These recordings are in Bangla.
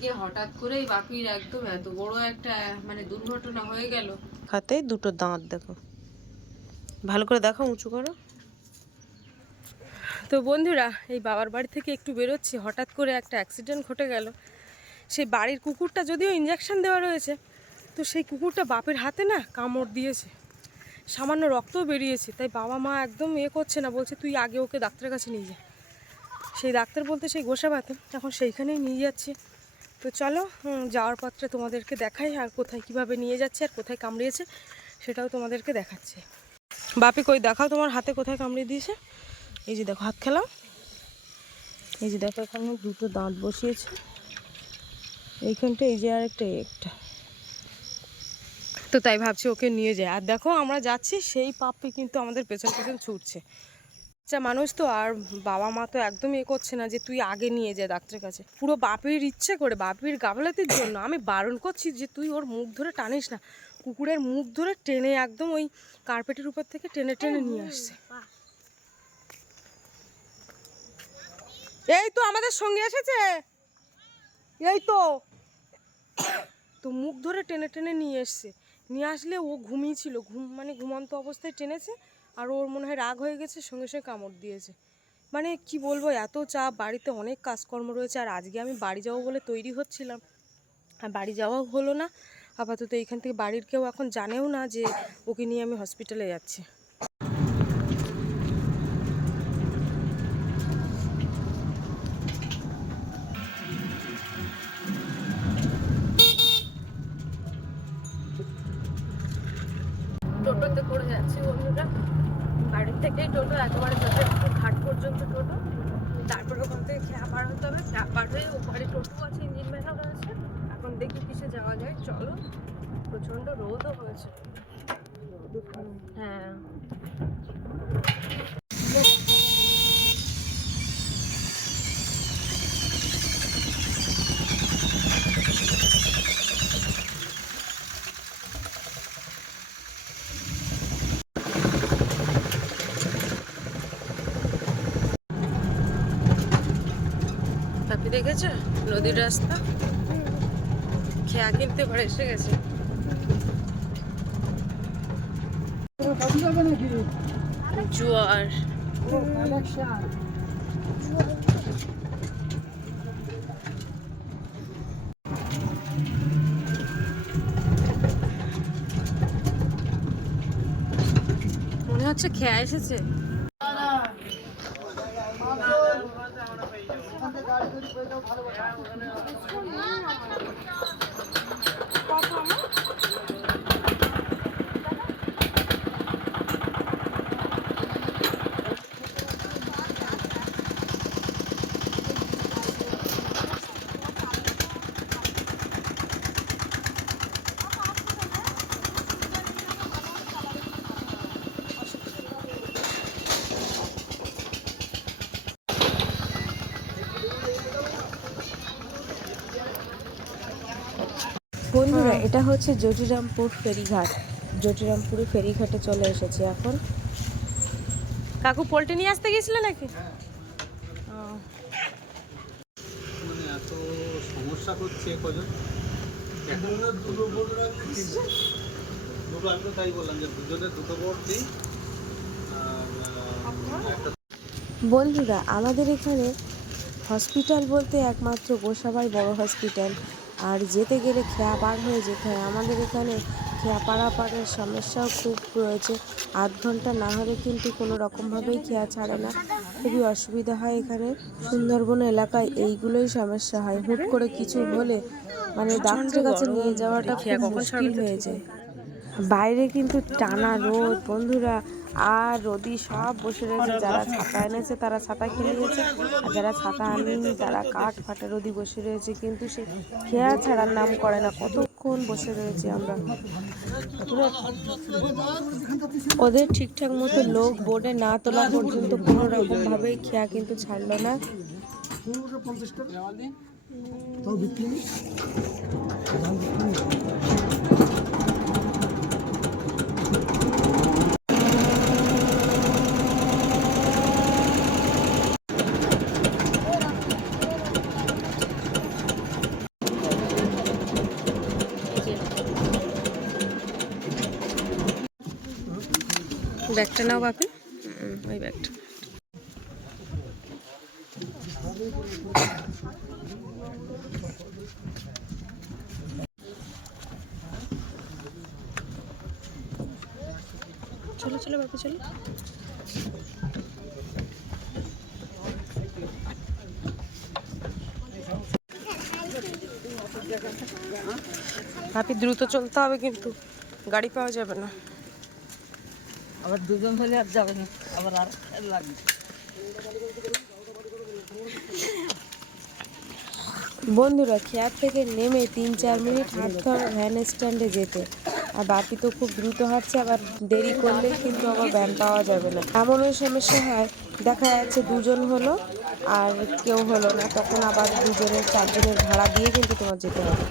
আজকে হঠাৎ করেই বাপির একদম এত বড় একটা মানে দুর্ঘটনা হয়ে গেল। হাতে দুটো দাঁত দেখো। ভালো করে দেখো উঁচু করো। তো বন্ধুরা এই বাবার বাড়ি থেকে একটু বেরোচ্ছি। হঠাৎ করে একটা অ্যাক্সিডেন্ট ঘটে গেল। সেই বাড়ির কুকুরটা যদিও ইঞ্জেকশন দেওয়া রয়েছে তো সেই কুকুরটা বাপের হাতে না কামড় দিয়েছে। সামান্য রক্তও বেরিয়েছে। তাই বাবা মা একদম ইয়ে করছে না বলছে তুই আগে ওকে ডাক্তারের কাছে নিয়ে যা। সেই ডাক্তার বলতে সেই গোসাবাতে এখন সেইখানেই নিয়ে যাচ্ছি। তো চলো যাওয়ার পথটা তোমাদেরকে দেখাই আর কোথায় কীভাবে নিয়ে যাচ্ছে আর কোথায় কামড়িয়েছে, সেটাও তোমাদেরকে দেখাচ্ছে। বাপি কই, দেখাও তোমার হাতে কোথায় কামড়িয়ে দিয়েছে। এই যে দেখো, হাত খেলাও। এই যে দেখো, এখানে দুটো দাঁত বসিয়েছে। এইখানটা, এই যে আর একটা একটা। তো তাই ভাবছি ওকে নিয়ে যায় আর দেখো, আমরা যাচ্ছি, সেই পাপ্পি কিন্তু আমাদের পেছন পেছন ছুটছে। বাচ্চা মানুষ তো আর বাবা মা তো একদমই এ করছে না যে তুই আগে নিয়ে যা ডাক্তারের কাছে। পুরো বাপির ইচ্ছে করে, বাপির গাফলাতির জন্য আমি বারণ করছি যে তুই ওর মুখ ধরে টানিস না। কুকুরের মুখ ধরে টেনে একদম ওই কার্পেটের উপর থেকে টেনে টেনে নিয়ে আসছে। এই তো আমাদের সঙ্গে এসেছে। এই তো। তো মুখ ধরে টেনে টেনে নিয়ে এসছে। নিয়ে আসলে ও ঘুমিয়েছিল, ঘুম মানে ঘুমন্ত অবস্থায় টেনেছে। আর ওর মনে হয় রাগ হয়ে গেছে, সঙ্গে সঙ্গে কামড় দিয়েছে। মানে কি বলব, এত চাপ, বাড়িতে অনেক কাজকর্ম রয়েছে, আর আজকে আমি বাড়ি যাব বলে তৈরি হচ্ছিলাম। আর বাড়ি যাওয়াও হলো না, আপাতত এইখান থেকে বাড়ির কেউ এখন জানেও না যে ওকে নিয়ে আমি হসপিটালে যাচ্ছি টোটোতে করে যাচ্ছি বন্ধুরা বাড়ির থেকেই টোটো একেবারে যাতে ঘাট পর্যন্ত টোটো তারপরে ওখান থেকে খেয়া পার হতে হবে খেয়া পার হয়ে ওপারে টোটো আছে ইঞ্জিন ভ্যানও রয়েছে এখন দেখি কিসে যাওয়া যায় চলো প্রচণ্ড রোদও হয়েছে। হ্যাঁ। দেখেছ নদীর রাস্তা? খেয়া কিনতে পারে এসে গেছে। জোয়ার। মনে হচ্ছে খেয়া এসেছে বন্ধুরা এটা হচ্ছে জটিরামপুর ফেরিঘাট। জটিরামপুরে ফেরিঘাটে চলে এসেছি এখন। কাকু পোল্ট্রি নিয়ে আসতে গেছিলে নাকি? ও। মানে সমস্যা করছে কজন? এখন দুটো আমি তো তাই বললাম যে দুজনের দুটো বোর্ড দিই আর আহ, একটা বন্ধুরা আমাদের এখানে হসপিটাল বলতে একমাত্র গোসাবাই বড় হসপিটাল। আর যেতে গেলে খেয়া পার হয়ে যেতে হয়। আমাদের এখানে খেয়া পারাপারের সমস্যাও খুব রয়েছে। আধ ঘণ্টা না হলে কিন্তু কোনো রকমভাবেই খেয়া ছাড়ে না। খুবই অসুবিধা হয় এখানে। সুন্দরবন এলাকায় এইগুলোই সমস্যা হয়। হুট করে কিছু হলে মানে ডাক্তারের কাছে নিয়ে যাওয়াটা খুব মুশকিল হয়ে যায়। বাইরে কিন্তু টানা রোদ। বন্ধুরা আর রোদি সব বসে রয়েছে, যারা ছাতা এনেছে তারা ছাতা খেলে গেছে আর যারা ছাতা আনেনি তারা কাঠ ফাটা রোদি বসে রয়েছে, কিন্তু সে খেয়া ছাড়ার নাম করে না, কতক্ষণ বসে রয়েছে আমরা? ওদের ঠিকঠাক মতো লোক বোর্ডে না তোলা পর্যন্ত কোনো রকম ভাবেই খেয়া কিন্তু ছাড়লো না। ব্যাগটা নাও বাপি। ওই ব্যাগটা। চলো চলো বাপি চলো। বাপি, দ্রুত চলতে হবে কিন্তু। গাড়ি পাওয়া যাবে না। আবার দুজন হলে আর যাবে না, আবার আর লাগবে। বন্ধুরা, খেয়ার থেকে নেমে তিন চার মিনিট হাঁটতে হবে ভ্যান স্ট্যান্ডে যেতে। আর বাপি তো খুব দ্রুত হাঁটছে, আবার দেরি করলে কিন্তু আবার ভ্যান পাওয়া যাবে না। এমনই সমস্যা হয় দেখা যাচ্ছে দুজন হলো আর কেউ হলো না, তখন আবার দুজনের চারজনের ভাড়া দিয়ে কিন্তু তোমার যেতে হবে।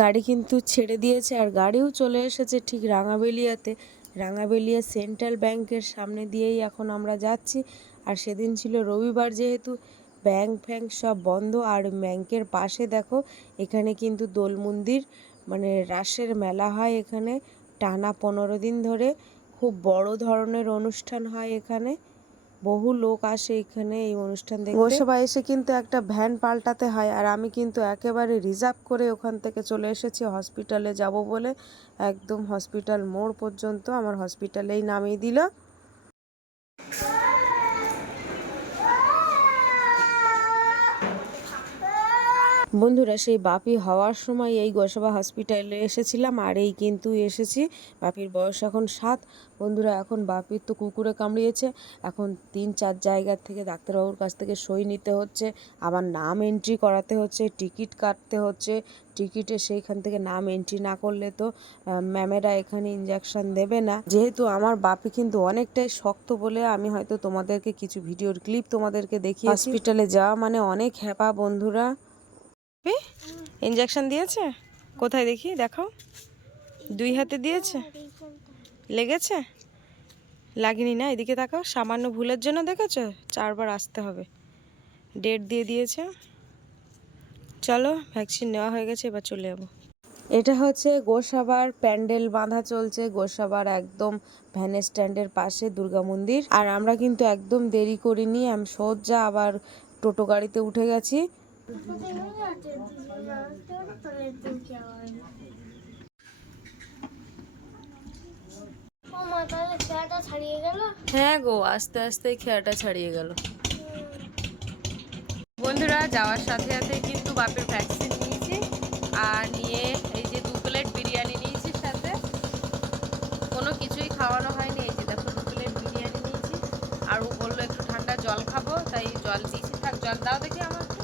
গাড়ি কিন্তু ছেড়ে দিয়েছে আর গাড়িও চলে এসেছে ঠিক রাঙাবেলিয়াতে। রাঙাবেলিয়া সেন্ট্রাল ব্যাংকের সামনে দিয়েই এখন আমরা যাচ্ছি। আর সেদিন ছিল রবিবার যেহেতু, ব্যাংক ফ্যাংক সব বন্ধ। আর ব্যাংকের পাশে দেখো, এখানে কিন্তু দোল মন্দির মানে রাসের মেলা হয় এখানে। টানা পনেরো দিন ধরে খুব বড় ধরনের অনুষ্ঠান হয় এখানে। বহু লোক আসে এখানে এই অনুষ্ঠান দেখতে। গোসবাই এসে কিন্তু একটা ভ্যান পাল্টাতে হয় আর আমি কিন্তু একেবারে রিজার্ভ করে ওখান থেকে চলে এসেছি হসপিটালে যাব বলে। একদম হসপিটাল মোড় পর্যন্ত আমার হসপিটালেই নামিয়ে দিল। বন্ধুরা সেই বাপি হওয়ার সময় এই গোসাবা হসপিটালে এসেছিলাম আর এই কিন্তু এসেছি। বাপির বয়স এখন সাত। বন্ধুরা এখন বাপির তো কুকুরে কামড়িয়েছে। এখন তিন চার জায়গার থেকে ডাক্তারবাবুর কাছ থেকে সই নিতে হচ্ছে। আবার নাম এন্ট্রি করাতে হচ্ছে টিকিট কাটতে হচ্ছে। টিকিটে সেইখান থেকে নাম এন্ট্রি না করলে তো ম্যামেরা এখানে ইঞ্জেকশন দেবে না। যেহেতু আমার বাপি কিন্তু অনেকটাই শক্ত বলে আমি হয়তো তোমাদেরকে কিছু ভিডিওর ক্লিপ তোমাদেরকে দেখি হসপিটালে যাওয়া মানে অনেক হ্যাপা বন্ধুরা। ইঞ্জেকশন দিয়েছে? কোথায় দেখি? দেখাও। দুই হাতে দিয়েছে? লেগেছে? লাগেনি না? এদিকে তাকাও। সামান্য ভুলের জন্য দেখেছ? চারবার আসতে হবে। ডেট দিয়ে দিয়েছে। চলো ভ্যাকসিন নেওয়া হয়ে গেছে, এবার চলে যাব। এটা হচ্ছে গোসাবার প্যান্ডেল বাঁধা চলছে। গোসাবার একদম ভ্যান স্ট্যান্ডের পাশে, দুর্গা মন্দির। আর আমরা কিন্তু একদম দেরি করিনি। আমি সোজা আবার টোটো গাড়িতে উঠে গেছি। হ্যাঁ গো, আস্তে আস্তে খেয়াটা ছাড়িয়ে গেল। বন্ধুরা, যাওয়ার সাথে সাথে কিন্তু বাপের ভ্যাকসিন নিয়েছি আর নিয়ে এই যে দু প্লেট বিরিয়ানি নিয়েছি সাথে। কোনো কিছুই খাওয়ানো হয়নি, এই যে দেখো দু প্লেট বিরিয়ানি নিয়েছি। আর ও বলল, একটু ঠান্ডা জল খাব। তাই জল দিয়েছি। থাক, জল দাও দেখি আমার একটু।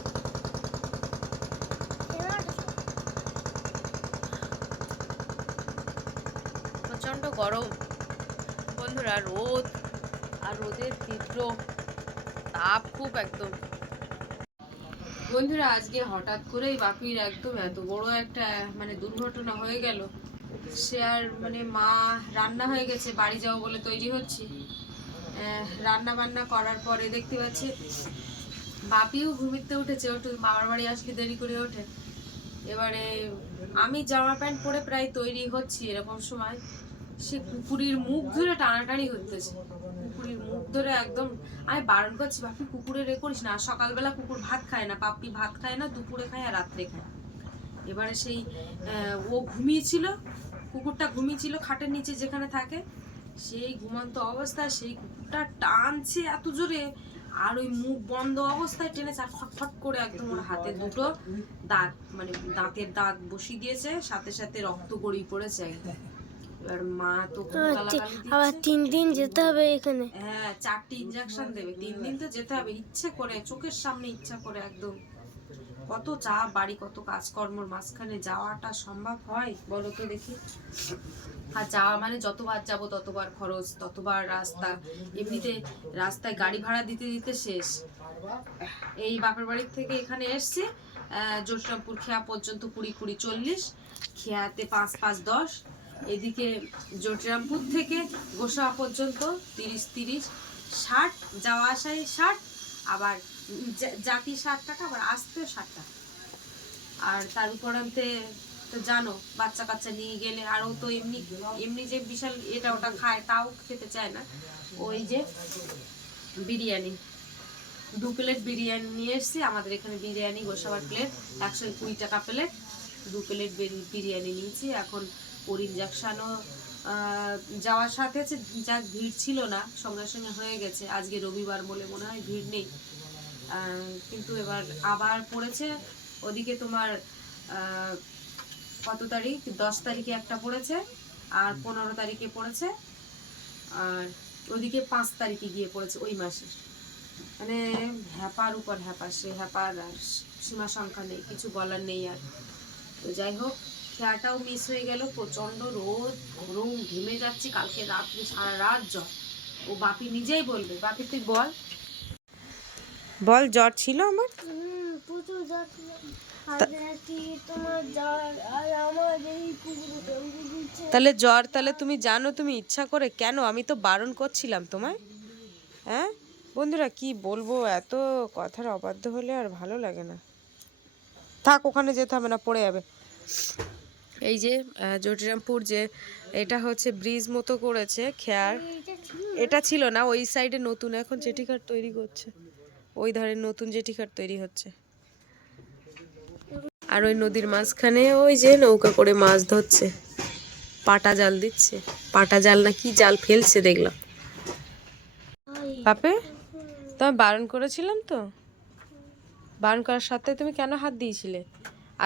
প্রচণ্ড গরম। বন্ধুরা, রোদ আর রোদের তীব্র তাপ খুব একদম। বন্ধুরা, আজকে হঠাৎ করেই বাপির একদম এত বড় একটা মানে দুর্ঘটনা হয়ে গেল। সে আর মানে মা রান্না হয়ে গেছে, বাড়ি যাব বলে তৈরি হচ্ছি। রান্না বান্না করার পরে দেখতে পাচ্ছি বাপিও ঘুমিতে উঠেছে ওঠু মামার বাড়ি আসলে দেরি করে ওঠে। এবারে আমি জামা প্যান্ট পরে প্রায় তৈরি হচ্ছি এরকম সময়। সে কুকুরের মুখ ধরে টানাটানি হতেছে কুকুরের মুখ ধরে একদম আমি বারণ করছি, বাপি, কুকুরে রে করিস না। সকালবেলা কুকুর ভাত খায় না পাপ্পি ভাত খায় না, দুপুরে খায় আর রাত্রে খায়। এবারে সেই ও ঘুমিয়েছিল, কুকুরটা ঘুমিয়েছিল খাটের নিচে যেখানে থাকে। সেই ঘুমন্ত অবস্থায় সেই কুকুরটা টানছে এত জোরে, আর ওই মুখ বন্ধ অবস্থায় টেনেছে আর ফটফট করে একদম ওর হাতে দুটো দাঁত মানে দাঁতের দাঁত বসিয়ে দিয়েছে, সাথে সাথে রক্ত গড়িয়ে পড়েছে একদম। এবার মা তো খুব আচ্ছা, গালাগালি আবার তিন দিন যেতে হবে এখানে? হ্যাঁ চারটি ইঞ্জেকশন দেবে। তিন দিন তো যেতে হবে। ইচ্ছে করে চোখের সামনে ইচ্ছা করে একদম। কত চাপ বাড়ি কত কাজকর্মর মাঝখানে যাওয়াটা সম্ভব হয়? বলো তো দেখি। আর যাওয়া মানে যতবার যাব ততবার খরচ ততবার রাস্তা। এমনিতে রাস্তায় গাড়ি ভাড়া দিতে দিতে শেষ। এই বাপের বাড়ির থেকে এখানে এসছে। জোটরামপুর খেয়া পর্যন্ত কুড়ি কুড়ি চল্লিশ খেয়াতে পাঁচ পাঁচ দশ। এদিকে জোটরামপুর থেকে গোসা পর্যন্ত তিরিশ তিরিশ, ষাট, যাওয়া আসায় ষাট, আবার জাতি ষাট টাকা, আবার আসতেও ষাট টাকা। আর তার উপরান্তে তো জানো, বাচ্চা কাচ্চা নিয়ে গেলে আরও তো এমনি এমনি যে বিশাল এটা ওটা খায়, তাও খেতে চায় না। ওই যে বিরিয়ানি। দু প্লেট বিরিয়ানি নিয়ে এসেছি, আমাদের এখানে বিরিয়ানি গোসাবার প্লেট, একশো কুড়ি টাকা প্লেট। দু প্লেট বিরি- বিরিয়ানি নিয়েছি, এখন ওর ইঞ্জেকশানও যাওয়ার সাথে যা ভিড় ছিল না, সঙ্গে সঙ্গে হয়ে গেছে। আজকে রবিবার বলে মনে হয় ভিড় নেই। কিন্তু এবার আবার পড়েছে। ওদিকে তোমার কত তারিখ? দশ তারিখে একটা পড়েছে, আর পনেরো তারিখে পড়েছে, আর ওদিকে পাঁচ তারিখে গিয়ে পড়েছে ওই মাসে মানে হ্যাপার উপর হ্যাপা সে হ্যাপার আর সীমা সংখ্যা নেই, কিছু বলার নেই আর। তো যাই হোক খেয়াটাও মিস হয়ে গেল প্রচণ্ড রোদ গরম ঘেমে যাচ্ছি কালকে রাত্রে সারা রাত জ্বর। ও বাপি নিজেই বলবে বাপি তুই বল। বল জ্বর ছিল আমার? প্রচুর জ্বর ছিল। তাহলে জ্বর তাহলে তুমি জানো তুমি ইচ্ছা করে কেন? আমি তো বারণ করছিলাম তোমায়। হ্যাঁ? বন্ধুরা কি বলব? এত কথার অবাধ্য হলে আর ভালো লাগে না। থাক ওখানে যেতে হবে না পড়ে যাবে। এই যে জটিরামপুর যে, এটা হচ্ছে ব্রিজ মতো করেছে, খেয়ার। এটা ছিল না, ওই সাইডে নতুন, এখন জেটিঘাট তৈরি করছে। ওই ধারে নতুন জেটিঘাট তৈরি হচ্ছে। আর ওই নদীর মাঝখানে ওই যে নৌকা করে মাছ ধরছে। পাটা জাল দিচ্ছে। পাটা জাল না কি জাল ফেলছে দেখলাম। বাপে, তোমায় বারণ করেছিলাম তো? বারণ করার সাথে তুমি কেন হাত দিয়েছিলে?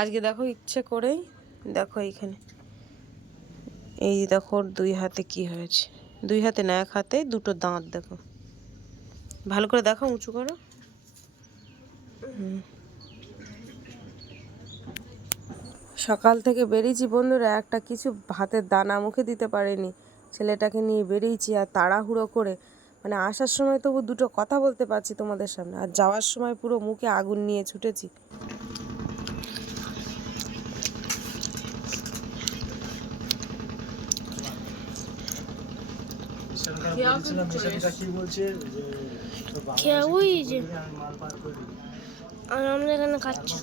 আজকে দেখো ইচ্ছে করেই দেখো এইখানে। এই দেখো দুই হাতে কি হয়েছে। দুই হাতে না, এক হাতে, দুটো দাঁত দেখো। ভালো করে দেখো, উঁচু করো। সকাল থেকে বেরিয়েছি বন্ধুরা, একটা কিছু ভাতের দানা মুখে দিতে পারেনি। ছেলেটাকে নিয়ে বেরিয়েছি আর তাড়াহুড়ো করে। মানে আসার সময় তবু দুটো কথা বলতে পারছি তোমাদের সামনে। আর যাওয়ার সময় পুরো মুখে আগুন নিয়ে ছুটেছি। খেয়ে ওই যে আর আমরা এখানে খাচ্ছি।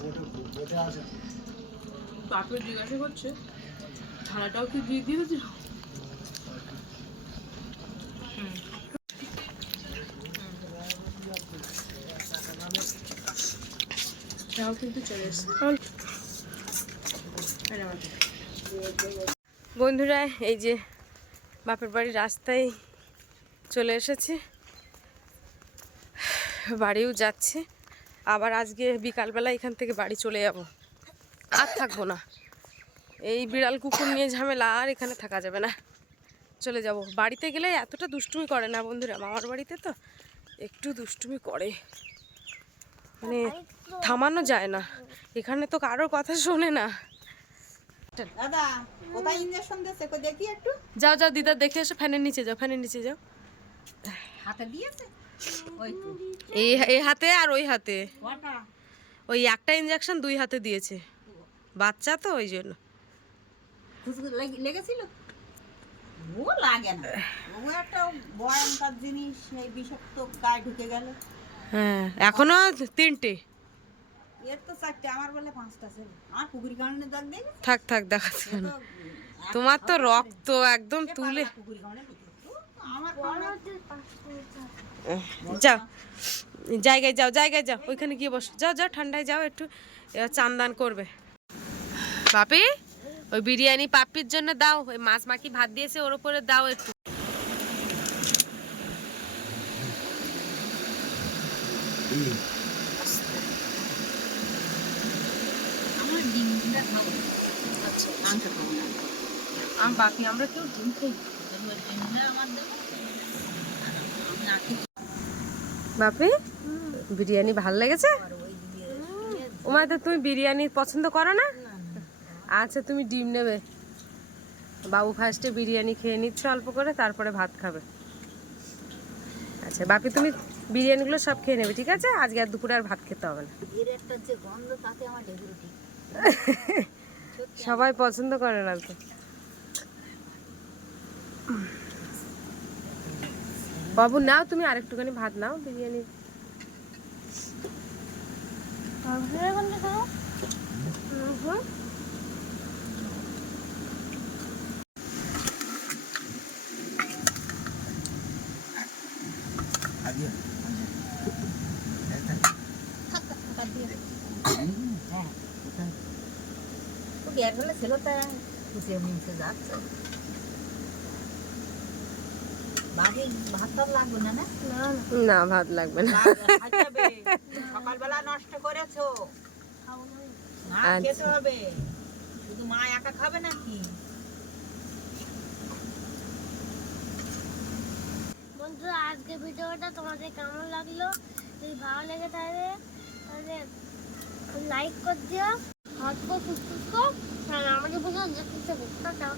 বাপের জিজ্ঞাসা করছে থালাটাও কি দিয়ে দিয়েছিল সেটাও কিন্তু চলে এসছে। আর বন্ধুরা এই যে বাপের বাড়ির রাস্তায় চলে এসেছি। বাড়িও যাচ্ছি। আবার আজকে বিকালবেলা এখান থেকে বাড়ি চলে যাব। আর থাকব না। এই বিড়াল কুকুর নিয়ে ঝামেলা আর এখানে থাকা যাবে না। চলে যাব। বাড়িতে গেলে এতটা দুষ্টুমি করে না বন্ধুরা? মামার বাড়িতে তো একটু দুষ্টুমি করে। মানে থামানো যায় না। এখানে তো কারোর কথা শোনে না। দাদা কোথায় ইঞ্জেকশন কই দেখি একটু। যাও যাও দিদা দেখে এসো। ফ্যানের নিচে যাও ফ্যানের নিচে যাও। হাতে দিয়েছে? এই এই হাতে আর ওই হাতে। ওই একটা ইঞ্জেকশন দুই হাতে দিয়েছে। বাচ্চা তো ওই জন্য। লেগেছিল? ও লাগে না। ও একটা ভয়ঙ্কর জিনিস সেই বিষাক্ত গায়ে ঢুকে গেল। হ্যাঁ এখনও তিনটে। এর তো চারটে আমার বলে পাঁচটা ছিল। আমার পুকুরি কারণে দাগ দিয়ে থাক থাক দেখাচ্ছে। তোমার তো রক্ত একদম তুলে পুকুরি কারণে আমার কারণে যাও। জায়গায় যাও জায়গায় যাও। ওইখানে গিয়ে বসো। যাও যাও, ঠান্ডায় যাও, একটু এবার চান দান করবে। পাপি ওই বিরিয়ানি পাপির জন্য দাও। ওই মাছ মাখি ভাত দিয়েছে, ওর উপরে দাও একটু। আমার আম বাকি আমরা কেউ ডিম খাই না। বাপি বিরিয়ানি ভালো লেগেছে? ওমায় তো তুমি বিরিয়ানি পছন্দ করো না? আচ্ছা তুমি ডিম নেবে। বাবু ফার্স্টে বিরিয়ানি খেয়ে নিচ্ছে অল্প করে তারপরে ভাত খাবে। আচ্ছা বাপি তুমি বিরিয়ানিগুলো সব খেয়ে নেবে ঠিক আছে? আজকে আর দুপুরে আর ভাত খেতে হবে না। সবাই পছন্দ করে না তো। বাবু নাও তুমি আরেকটুখানি ভাত নাও বিরিয়ানি। মাংসের গন্ধ খাও হুম গ্যাস হলে ছেলেটা খুশে মিশে যাচ্ছে বাড়ি ভাত টাত লাগবে না না? না ভাত লাগবে না। সকালবেলা নষ্ট করেছ। আচ্ছা। খেতে হবে। শুধু মা একা খাবে নাকি? বন্ধুরা আজকে ভিডিওটা তোমাদের কেমন লাগল? যদি ভালো লেগে থাকে তাহলে লাইক করে দিও। হাত কো ফুসফুস কো আর আমাদের বুঝে দেখতে টাটা